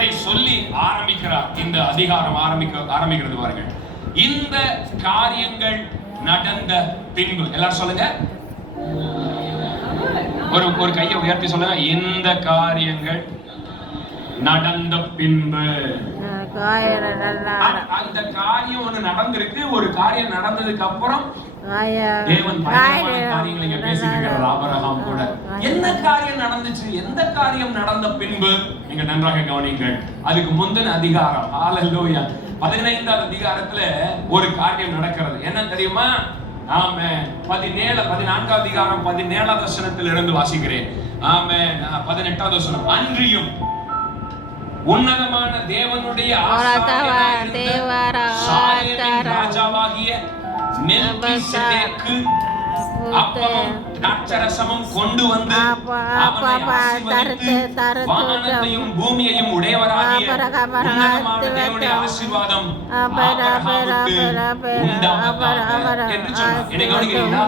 வார்த்தை சொல்லி ஆரம்பிக்கிறார். இந்த அதிகாரம் ஆரம்பிக்கிறது பாருங்க. இந்த காரியங்கள் நடந்த பின்பு, எல்லாரும் சொல்லுங்க, ஒரு கையை உயர்த்தி சொல்லுங்க. இந்த காரியங்கள் நடந்த பின்பு. அந்த காரியம் ஒண்ணு நடந்திருக்கு. ஒரு காரியம் நடந்ததுக்கு அப்புறம் தேவன் பயங்கரமான காரியங்களை இங்க பேசிட்டு இருக்கிறார் ஆபிரகாம் கூட. என்ன காரியம் நடந்துச்சு? எந்த காரியம் நடந்த பின்பு? நீங்க நன்றாக கவனிங்கள். அதுக்கு முந்தின அதிகாரம், ஹalleluya, 15வது அதிகாரத்துல ஒரு காரியம் நடக்கிறது. என்ன தெரியுமா? ஆமென். 14வது அதிகாரம் 17வது வசனத்தில் இருந்து வாசிக்கிறேன். ஆமென். 18வது வசனம். அன்றியும் உன்னதமான தேவனுடைய ராஜாவாகிய மெல்கிசேதேக்கு அப்பமும் திராட்சரசமும் கொண்டு வந்து வானத்தையும் பூமியையும் உடையவராகிய உன்னதமான தேவனுடைய ஆசீர்வாதம் ஆபிரகாமுக்கு உண்டாவதாக என்று சொன்னார். என்னை கவனிக்கிறீங்களா?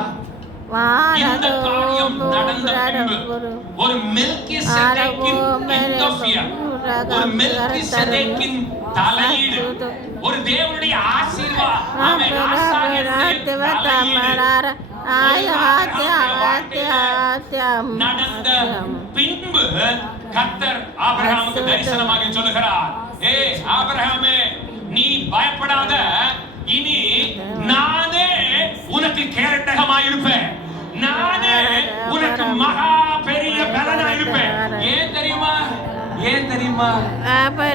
இந்த காரியம் நடந்த பின்பு ஒரு மெல்கிசேதேக்கின் இன்டர்ஃபியர், ஒரு மெல்கிசேதேக்கின் தலையீடு, ஒரு தேவனுடைய ஆசீர்வாதம் நடந்த பின்பு கர்த்தர் ஆபிரகாமுக்கு தரிசனமாக சொல்லுகிறார். ஏ ஆபிரகாமே, நீ பயப்படாத, இனி நானே உனக்கு கேரட்டகமாயிருப்பேன், நானே உனக்கு மகா பெரிய பலனாயிருப்பேன். ஏன் தெரியுமா? ஏன் தெரியுமா?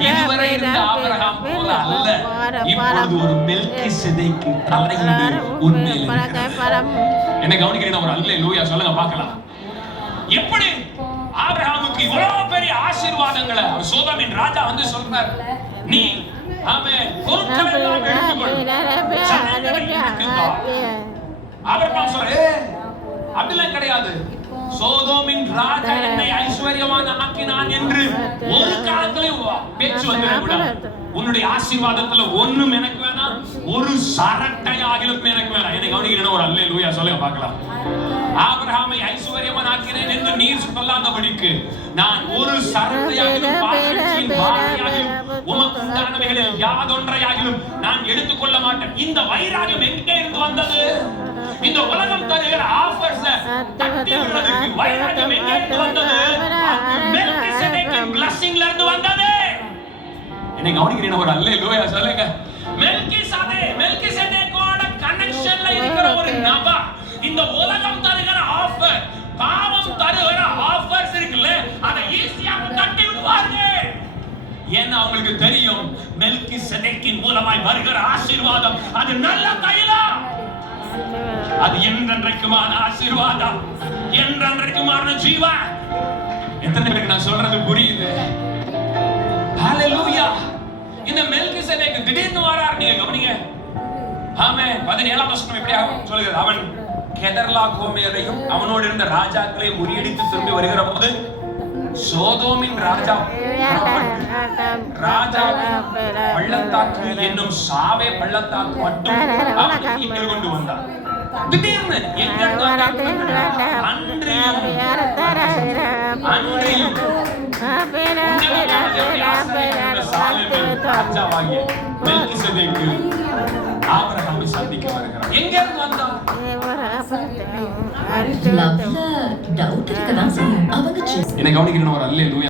இதுவரை இருந்த ஆபிரகாம் போல அல்ல, இப்பொழுது ஒரு மெல்கிசேதேக்கு தலையீடு உண்மையில் இருக்கிறது. என்ன கவனிக்கிறீங்க? ஒரு அல்லேலூயா சொல்லுங்க பார்க்கலாம். எப்படி ஆபிரகாமுக்கு இவ்வளவு பெரிய ஆசீர்வாதங்களை சோதோமின் ராஜா வந்து சொல்றார், நீ ஆமென் பொருட்களை எல்லாம் எடுத்துக்கொள், ஆபிரகாம் சொல்றே அப்படிலாம் கிடையாது. சோதோமின் ராஜா என்னை ஐஸ்வர்யவான் ஆக்கினான் என்று ஒரு காலத்திலும் பேச்சு வந்துடக்கூடாது. உன்னுடைய ஆசீர்வாதத்துல ஒண்ணும் எனக்கு வேணாம், ஒரு சரட்டையாகிலும் எனக்கு வேணாம். என்னை கவனிக்கிறேன். ஒரு அல்லேலூயா சொல்லுங்க பார்க்கலாம். ஆபிரகாமை ஐஸ்வர்யவான் ஆக்கினேன் என்று நீர் சொல்லாதபடிக்கு நான் ஒரு சரட்டையாகிலும் பாத்திரத்தின் பானையாகிலும் உமக்கு உண்டானவைகளில் யாதொன்றையாகிலும் நான் எடுத்துக்கொள்ள மாட்டேன். இந்த வைராகியம் எங்கே இருந்து வந்தது? இந்த உலகம் தருகிற ஆஃபர்ஸ் தட்டி விடுறதுக்கு வைராகியம் எங்கே இருந்து வந்தது? மெல்கிசேதேக்கின் பிளஸிங்ல இருந்து வந்தது. என்னை கவனிக்கிறீங்க? ஒரு அல்லேலூயா சொல்லுங்க. மெல்கிசேதேக்கோட கனெக்ஷன்ல இருக்கிற ஒரு நபர் இந்த உலகம் தருகிற ஆஃபர், பாவம் தருகிற ஆஃபர்ஸ் இருக்குல்ல, அதை ஈஸியாக தட்டி விடுவாங்க. ஏன்னா அவங்களுக்கு தெரியும் மெல்கிசேதேக்கின் மூலமாய் வருகிற ஆசீர்வாதம் அது நல்ல தைலம், அது என்றென்றைக்குமான ஆசீர்வாதம், என்றென்றைக்குமான ஜீவன். எத்தனை பேருக்கு நான் சொல்றது புரியுது? ஹalleluya. இந்த மெல்கிசேதேக்கு திடீர்னு வரார். நீங்க கவனிங்க. ஆமென். 17ஆம் வசனம் எப்படி சொல்லுகிறது? அவன் கெதர்லா கோமேரையும் அவனோடு இருந்த ராஜாக்களையும் முறியடித்து திரும்பி வருகிற போது சோதோமின் ராஜா பள்ளத்தாக்கு என்னும் சாவே பள்ளத்தாக்கு மட்டும் அவனுக்கு கொண்டு வந்தார். திடீர்னு ஆபிரகாமை சந்திக்க வருகிறார். எங்க இருந்து வந்தான்? லவ்ல டவுட் இருக்கதான் செய்யும். அவங்க என்ன கவனிக்கிறேன்? ஒரு அல்லேலூயா.